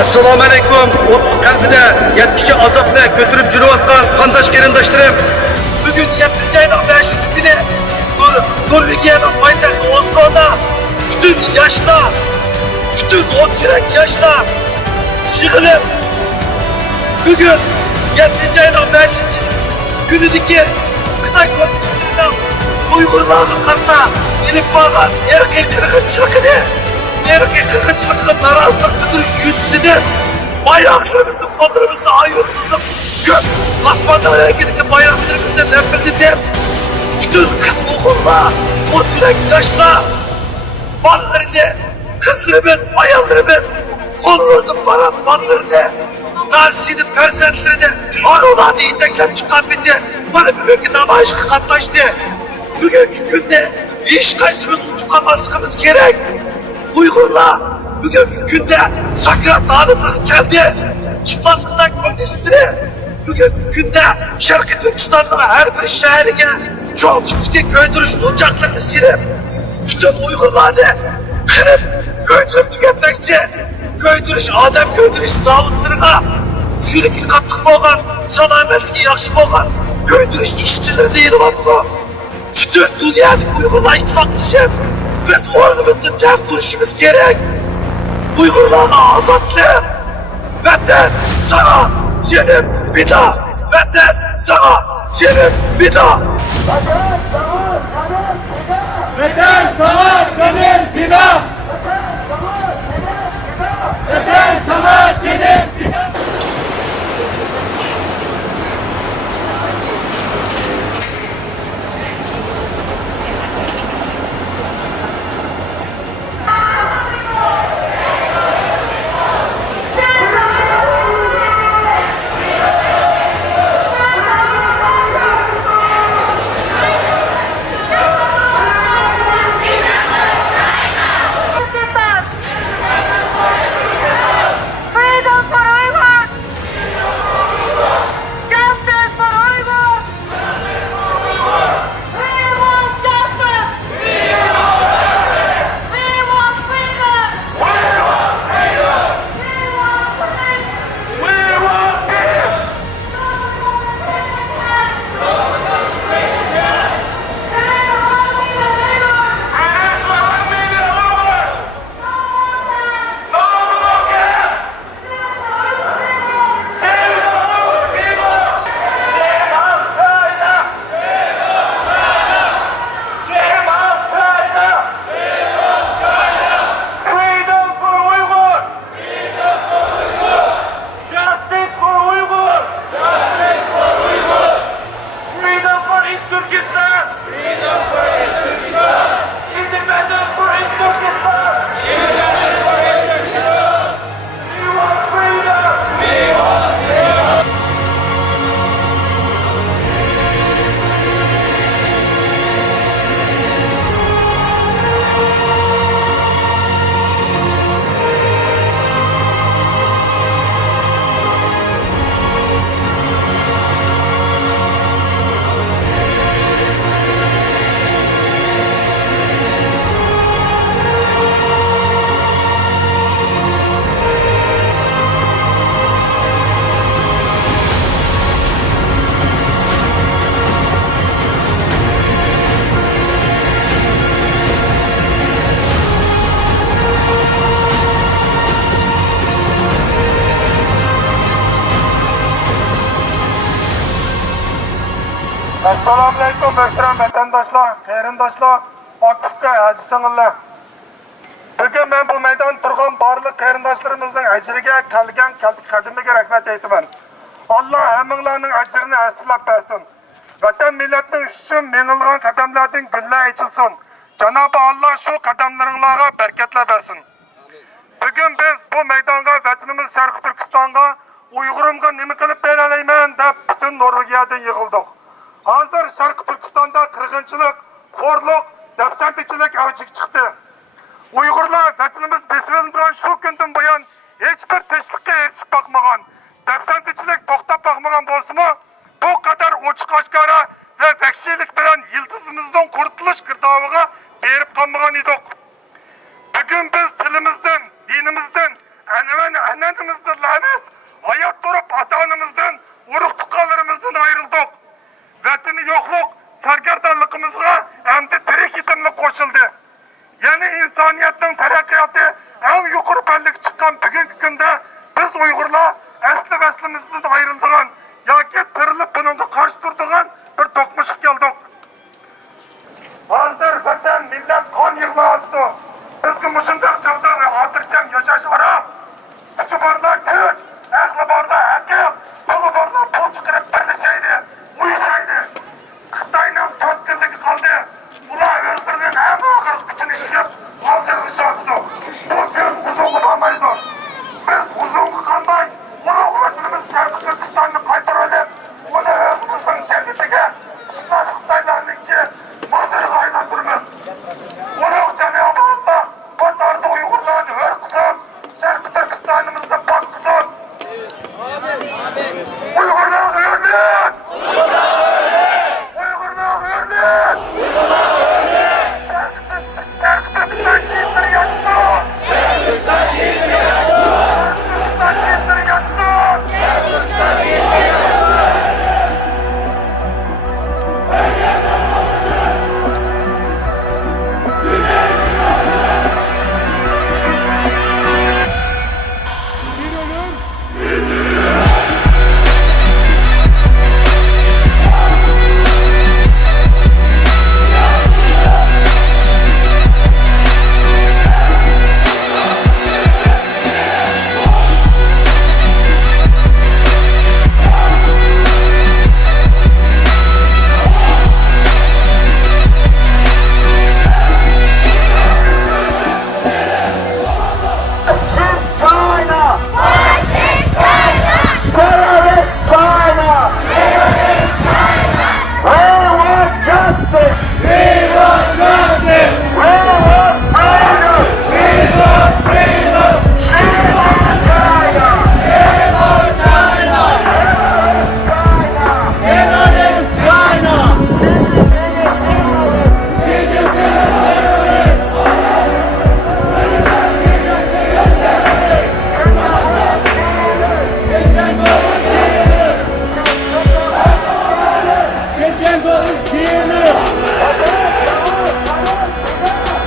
Assalomu alaykum. O'ttiz qalbida yetkichi azob va ko'tirib jurayotgan qondosh qarindoshlarım. Bugun 7-ayning 5-kuni Norvegiyaning poytaxti Osloda bütün yoshlar, bütün o'tchirak yoshlar yig'ilib bugun 7-ayning 5-kunidagi Xitoy Kommunistlarining Uyg'urlarga qarata ilib borgan erkiy qirg'inchiligini narazılık bildiriş yüzünden bayraklarımızda, kollarımızda, ayırımızda kök asmanlar rengindeki bayraklarımızda lefildi bütün kız oğullar, o çürek yaşlar ballarını, kızlarımız, ayallarımız kollarını, ballarını narsini, persentlerini arılarını iteklep çıkan bitti. Bana bugünkü namayışa katlaştı. Bugünkü günde iş kaysımız unutukamazlığımız gerek. Uygurlar bugünkü günde Sakrat Dağı'na geldi. Çıplaz Xitoy Komünistleri bugünkü günde Şarkı Türkistan'ın her bir şehrine çok tüpteki köydürüş ocaklarını silip bütün Uygurlarını kırıp köydürüp tüketmekçi köydürüş, Adem köydürüş zavutlarına sürekli katkı olan, salametli yakşı olan köydürüş işçileri değil oldu. Bütün dünyadaki Uygurlar ittifaklaşıp biz ordumuzda ters duruşumuz gerek. Uygurlar'a azatlı. Benden sana yenim bir daha. Benden sana yenim bir daha. Vatan sana yenim bir daha. Vatan sana yenim bir daha. Çok muhterem vatandaşlar, qarindoshlar, Akif'e hadisingizlar. Bugün ben bu meydan turgan barlık qarindoshlarımızın eciriga kalgan qadimiga rahmat aytaman. Allah hammalarning ecrini aslab bersin. Vatan milletning uchun menilgan qadamlardan gullar açılsın. Cenab-ı Allah şu qadamlaringlarga berkatlar bersin. Bugün biz bu meydanga vatanimiz Sharq Turkistonga Uyg'urimga nima qilib bera olayman deb butun Norvegiyadan yig'ildik. Hozir Sharq Turkistonda qirg'inchilik, xo'rlik, dafsandichilik avjiga chiqdi. Uyg'urlar vatanimiz besilingan shu kundan buyon hech bir tinchlikka erishib boqmagan, dafsandichilik to'xtab boqmagan bo'lsa-mu, bu qadar ochiq oshkora va vahshiylik bilan yıldızımızdan qurtulush girdoviga berib qolmagan edik. Bugün biz tilimizden, dinimizden, ananimizden lanet, hayat durup ata-anamızdan, urug-tuqqanlarimizdan ayrıldık. Vatani yo'qlik, sargardonligimizga endi tirik yetimlik qo'shildi. Yani insaniyatning taraqqiyoti eng yuqori ballikka chiqqan bugungi kunda biz Uyg'urlar aslimizdan ayrıldigan yoki tirilib bunga qarshi turadigan bir to'qnashib keldik. Hozir vatan millat qon yig'layapti. Bizga mushundaq chog'da xotirjam yashash harom. Kuchi borlar kuch, aqli borlar aql, puli borlar pul chiqarib birlashaydi, uyushaydi. Xitoyning 4 yillik qoldi. Ular o'zlarining eng og'ir kuchini ishlatib hozirlashyapti. Bu so'z uzun bo'lmaydi. Biz uzun qolmay, ulug' vatanimiz Sharq Turkistonni qaytarib, uni o'zimizning jannatiga, Xitoylarningki mozoriga aylantiramiz. Ulug' Cenab-ı Allah bu darda Uyg'urlarni hur qilsin, Sharq Turkistonimizni pok qilsin. Uyg'urlar hurlik! Uyg'urlar hurlik! Sharq Turkiston şehitleri yaşasın! Sharq Turkiston şehitleri yaşasın! Sharq Turkiston şehitleri yaşasın!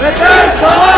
Vatan sağ!